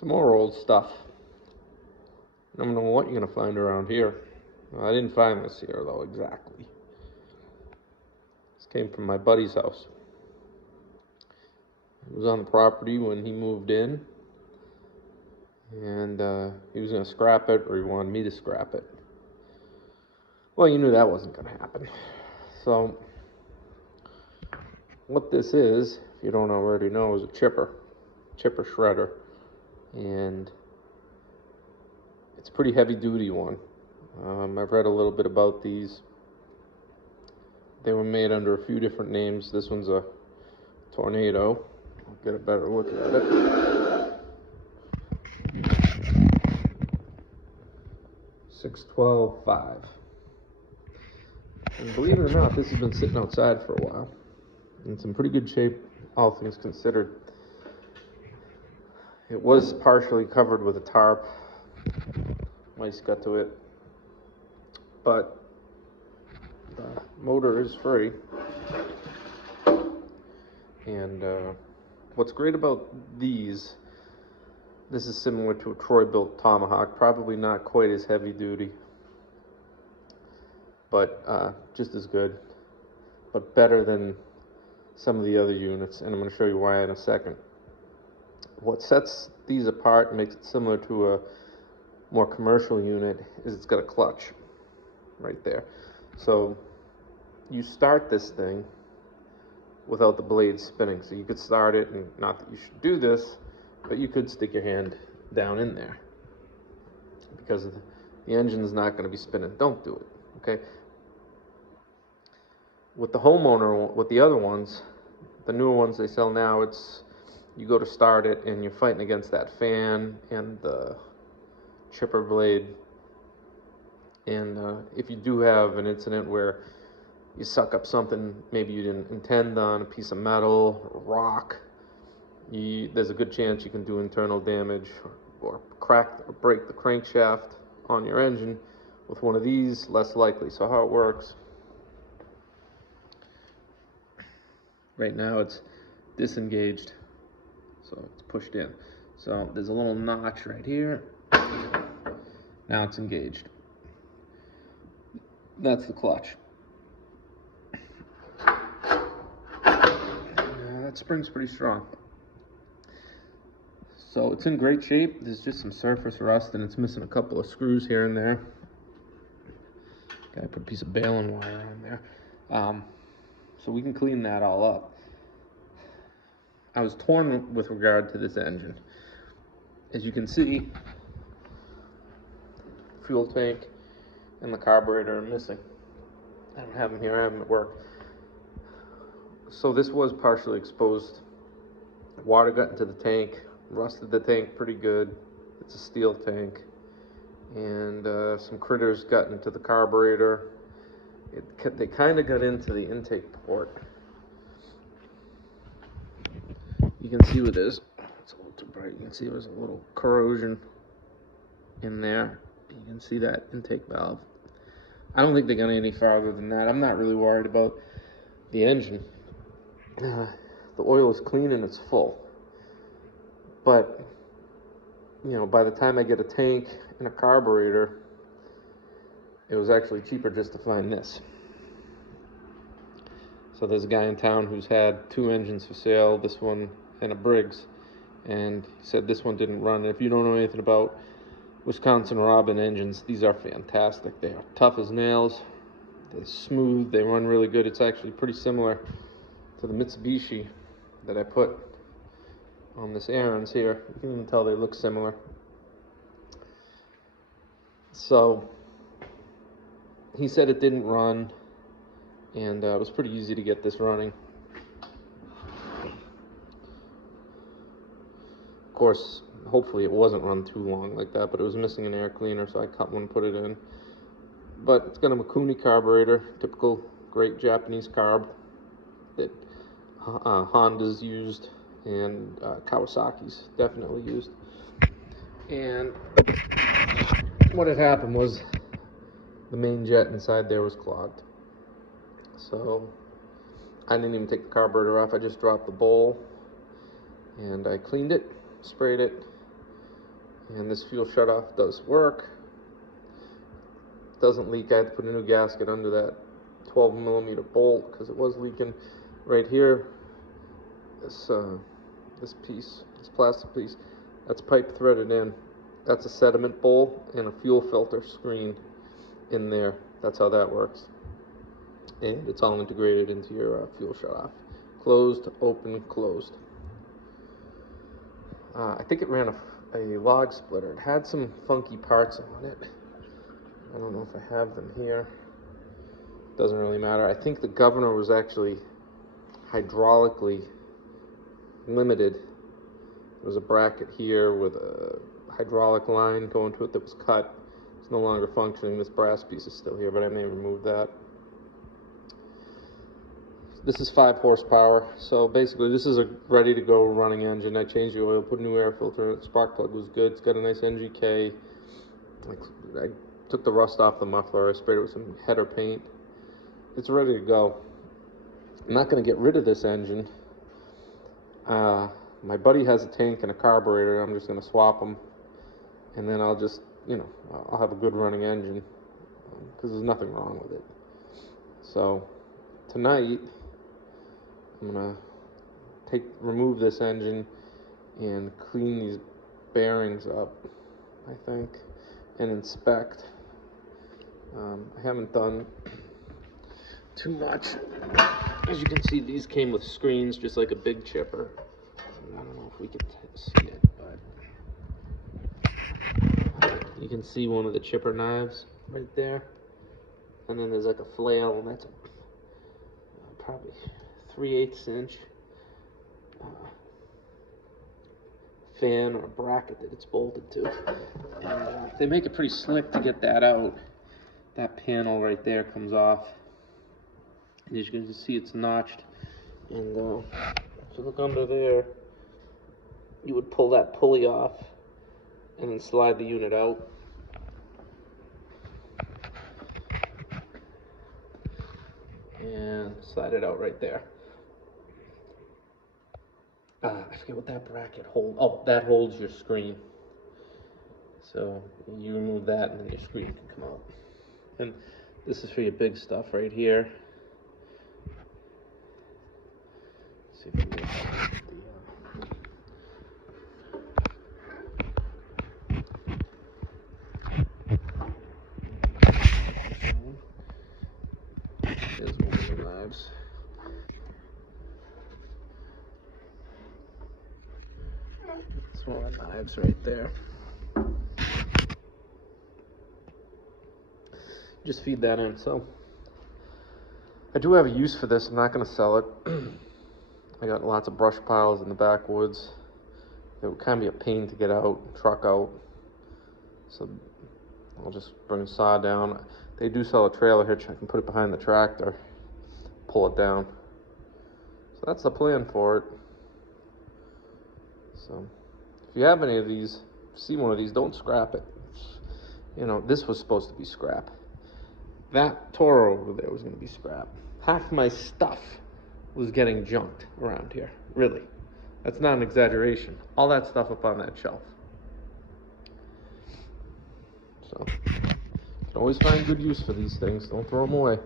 Some more old stuff. I don't know what you're gonna find around here. Well, I didn't find this here though exactly. This came from my buddy's house. It was on the property when he moved in, and he was gonna scrap it, or he wanted me to scrap it. Well, you knew that wasn't gonna happen. So, what this is, if you don't already know, is a chipper shredder, and it's a pretty heavy duty one. I've read a little bit about these. They were made under a few different names. This one's a Tornado. I'll get a better look at it. 612.5. And believe it or not, this has been sitting outside for a while. It's in pretty good shape, all things considered. It was partially covered with a tarp. Mice got to it. But the motor is free. And what's great about these, this is similar to a Troy-built Tomahawk, probably not quite as heavy duty, but just as good, but better than some of the other units, and I'm going to show you why in a second. What sets these apart and makes it similar to a more commercial unit is it's got a clutch right there. So you start this thing without the blade spinning. So you could start it, and not that you should do this, but you could stick your hand down in there because the engine's not going to be spinning. Don't do it, okay? With the homeowner, with the other ones, the newer ones they sell now, it's you go to start it and you're fighting against that fan and the chipper blade. And if you do have an incident where you suck up something maybe you didn't intend on, a piece of metal or rock, there's a good chance you can do internal damage or crack or break the crankshaft on your engine. With one of these, less likely. So how it works, right now it's disengaged, so it's pushed in. So there's a little notch right here. Now it's engaged. That's the clutch. That spring's pretty strong. So it's in great shape. There's just some surface rust and it's missing a couple of screws here and there. Gotta put a piece of baling wire on there. So we can clean that all up. I was torn with regard to this engine. As you can see, fuel tank and the carburetor are missing. I don't have them here, I have them at work. So this was partially exposed. Water got into the tank, rusted the tank pretty good. It's a steel tank. And some critters got into the carburetor. They kind of got into the intake port. You can see what it is. It's a little too bright. You can see there's a little corrosion in there. You can see that intake valve. I don't think they got any farther than that. I'm not really worried about the engine. The oil is clean and it's full. But, you know, by the time I get a tank and a carburetor, it was actually cheaper just to find this. So there's a guy in town who's had 2 engines for sale, this one and a Briggs, and he said this one didn't run. If you don't know anything about Wisconsin Robin engines, these are fantastic. They are tough as nails, they're smooth, they run really good. It's actually pretty similar to the Mitsubishi that I put on this Ariens here. You can even tell they look similar. So he said it didn't run, and it was pretty easy to get this running. Of course, hopefully it wasn't run too long like that, but it was missing an air cleaner, so I cut one, put it in. But it's got a Mikuni carburetor, typical great Japanese carb that Honda's used and Kawasaki's definitely used. And what had happened was the main jet inside there was clogged. So I didn't even take the carburetor off. I just dropped the bowl and I cleaned it, sprayed it, And this fuel shutoff does work. Doesn't leak. I had to put a new gasket under that 12mm bolt because it was leaking right here. This piece, this plastic piece, that's pipe threaded in. That's a sediment bowl and a fuel filter screen in there. That's how that works. And it's all integrated into your fuel shutoff. Closed, open, closed. I think it ran a log splitter. It had some funky parts on it. I don't know if I have them here. Doesn't really matter. I think the governor was actually hydraulically limited. There was a bracket here with a hydraulic line going to it that was cut. It's no longer functioning. This brass piece is still here, but I may remove that. This is 5 horsepower, so basically this is a ready to go running engine. I changed the oil, put a new air filter in it. Spark plug was good. It's got a nice NGK. I took the rust off the muffler. I sprayed it with some header paint. It's ready to go. I'm not going to get rid of this engine. My buddy has a tank and a carburetor. I'm just going to swap them, and then I'll just, I'll have a good running engine because there's nothing wrong with it. So tonight I'm going to remove this engine and clean these bearings up, I think, and inspect. I haven't done too much. As you can see, these came with screens just like a big chipper. I don't know if we can see it, but you can see one of the chipper knives right there. And then there's like a flail, and that's probably 3/8 inch fan or bracket that it's bolted to. And they make it pretty slick to get that out. That panel right there comes off. And as you can see, it's notched. And if you look under there, you would pull that pulley off and then slide the unit out. And slide it out right there. I forget what that bracket holds. Oh, that holds your screen. So you remove that and then your screen can come out. And this is for your big stuff right here. Let's see if we can get There's one of the knives. That's one of the knives right there. Just feed that in. So I do have a use for this. I'm not going to sell it. I got lots of brush piles in the backwoods. It would kind of be a pain to get out, truck out. So I'll just bring the saw down. They do sell a trailer hitch. I can put it behind the tractor, pull it down. So that's the plan for it. So if you have any of these, see one of these, don't scrap it. This was supposed to be scrap. That Toro over there was going to be scrap. Half my stuff was getting junked around here. Really. That's not an exaggeration. All that stuff up on that shelf. So, you can always find good use for these things. Don't throw them away.